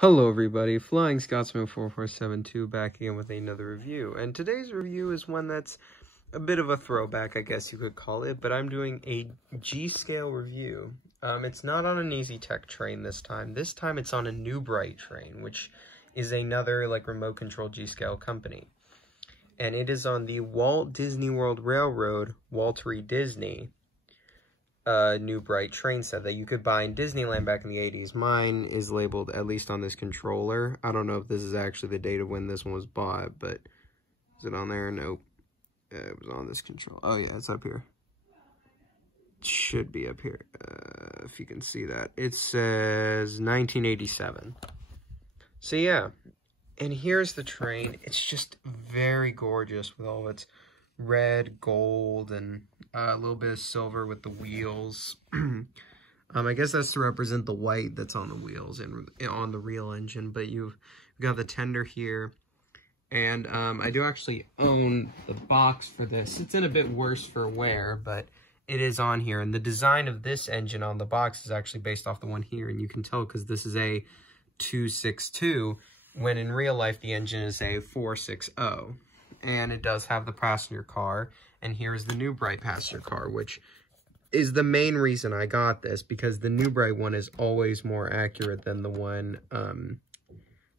Hello everybody, Flying Scotsman 4472 back again with another review. And today's review is one that's a bit of a throwback, I guess you could call it, but I'm doing a G-Scale review. It's not on an EasyTech train this time. This time it's on a New Bright train, which is another remote control G-Scale company. And it is on the Walt Disney World Railroad Walter E. Disney New Bright train set that you could buy in Disneyland back in the 80s. Mine is labeled, at least on this controller. I don't know if this is actually the date of when this one was bought, but is it on there? Nope. It was on this control. Oh yeah, it's up here. It should be up here, if you can see that. It says 1987. So yeah, and here's the train. It's just very gorgeous with all its red, gold, and a little bit of silver with the wheels. I guess that's to represent the white that's on the wheels and on the real engine, but you've got the tender here. And I do actually own the box for this. It's in a bit worse for wear, but it is on here. And the design of this engine on the box is actually based off the one here, and you can tell because this is a 262, when in real life the engine is a 460. And it does have the passenger car, and here's the New Bright passenger car, which is the main reason I got this, because the New Bright one is always more accurate than the one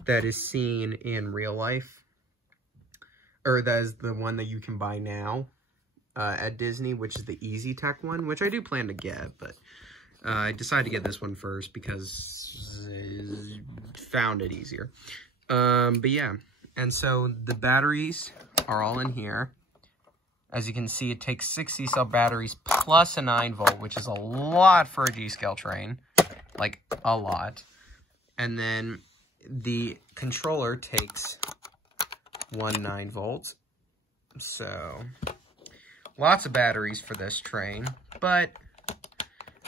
that is seen in real life, or that is the one that you can buy now at Disney, which is the EasyTech one, which I do plan to get, but I decided to get this one first because I found it easier. But yeah. And so the batteries are all in here. As you can see, it takes 60 cell batteries plus a 9-volt, which is a lot for a G-Scale train. Like, a lot. And then the controller takes one 9-volt. So, lots of batteries for this train. But,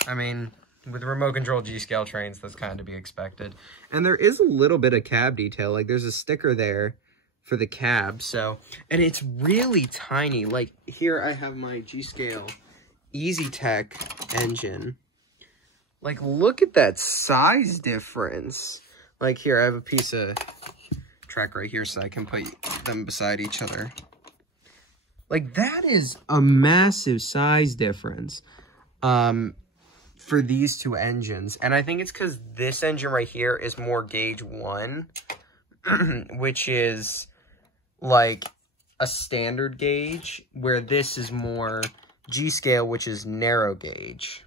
I mean, with remote control G-Scale trains, that's kind of to be expected. And there is a little bit of cab detail. Like, there's a sticker there for the cab, so, and it's really tiny. Like, here I have my G-Scale EasyTech engine. Like, look at that size difference. Like, here, I have a piece of track right here so I can put them beside each other. Like, that is a massive size difference for these two engines. And I think it's because this engine right here is more gauge 1, which is like a standard gauge, where this is more G-Scale, which is narrow gauge.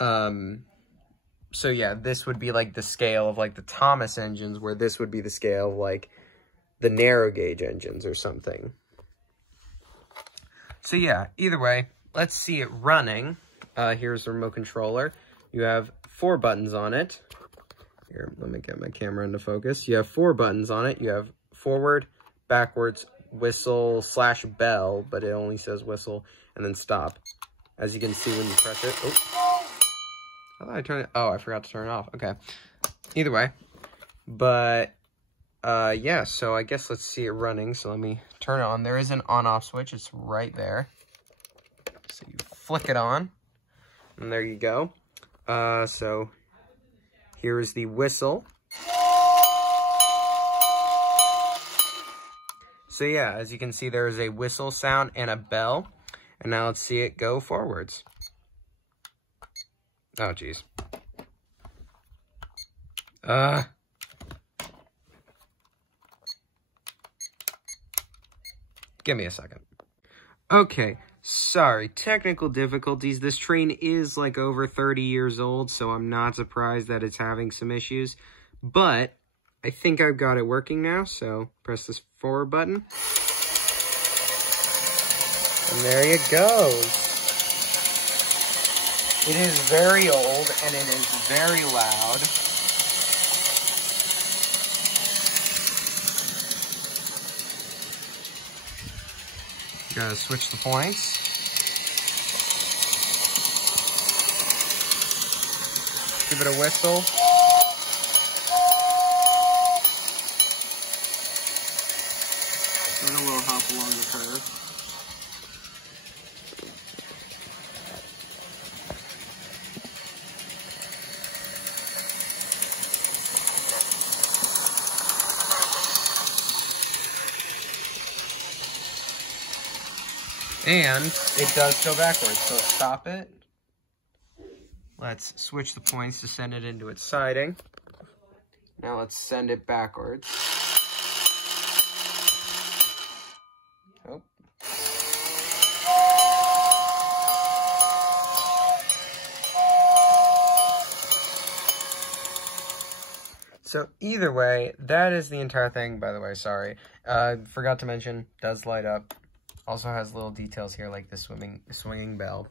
So yeah, this would be like the scale of like the Thomas engines, where this would be the scale of like the narrow gauge engines or something. So yeah, either way, let's see it running. Here's the remote controller. You have 4 buttons on it. Here, let me get my camera into focus. You have 4 buttons on it. You have forward, backwards, whistle / bell, but it only says whistle, and then stop. As you can see when you press it. Oh, how did I turn it? Oh, I forgot to turn it off. Okay. Either way. But, yeah, so I guess let's see it running. So let me turn it on. There is an on-off switch. It's right there. So you flick it on, and there you go. So here is the whistle. So yeah, as you can see, there is a whistle sound and a bell. And now let's see it go forwards. Oh, geez. Give me a second. Okay, sorry, technical difficulties. This train is like over 30 years old, so I'm not surprised that it's having some issues. But I think I've got it working now, so press this forward button. And there it goes. It is very old, and it is very loud. Gotta switch the points. Give it a whistle. And a little hop along the curve. And it does go backwards, so stop it. Let's switch the points to send it into its siding. Now let's send it backwards. Oh. So either way, that is the entire thing, by the way, sorry. Forgot to mention, does light up. Also has little details here like the swinging bell.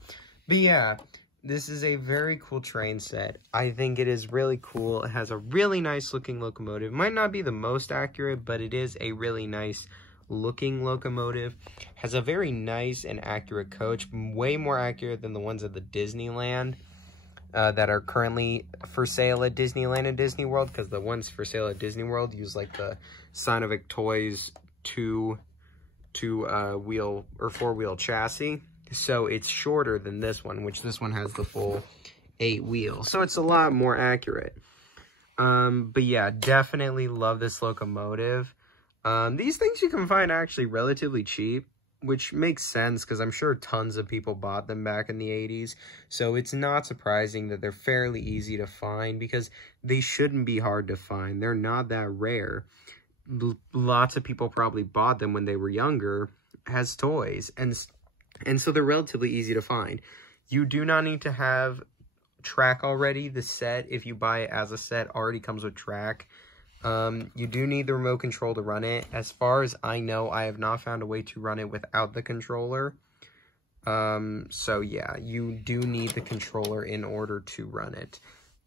But yeah, this is a very cool train set. I think it is really cool. It has a really nice looking locomotive. Might not be the most accurate, but it is a really nice looking locomotive. Has a very nice and accurate coach, way more accurate than the ones at the Disneyland that are currently for sale at Disneyland and Disney World, because the ones for sale at Disney World use like the Sinovic Toys 4-wheel chassis. So it's shorter than this one, which this one has the full 8 wheels. So it's a lot more accurate. But yeah, definitely love this locomotive. These things you can find actually relatively cheap, which makes sense because I'm sure tons of people bought them back in the 80s. So it's not surprising that they're fairly easy to find because they shouldn't be hard to find. They're not that rare. Lots of people probably bought them when they were younger as toys, and so they're relatively easy to find. You do not need to have track already. The set, if you buy it as a set, already comes with track. You do need the remote control to run it. As far as I know, I have not found a way to run it without the controller. So yeah, you do need the controller in order to run it.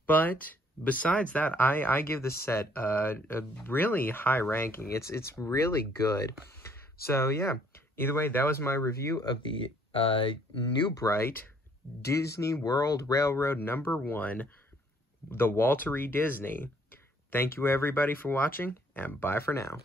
But besides that, I give this set a really high ranking. It's really good. So yeah, either way, that was my review of the New Bright Disney World Railroad #1, the Walter E. Disney. Thank you everybody for watching, and bye for now.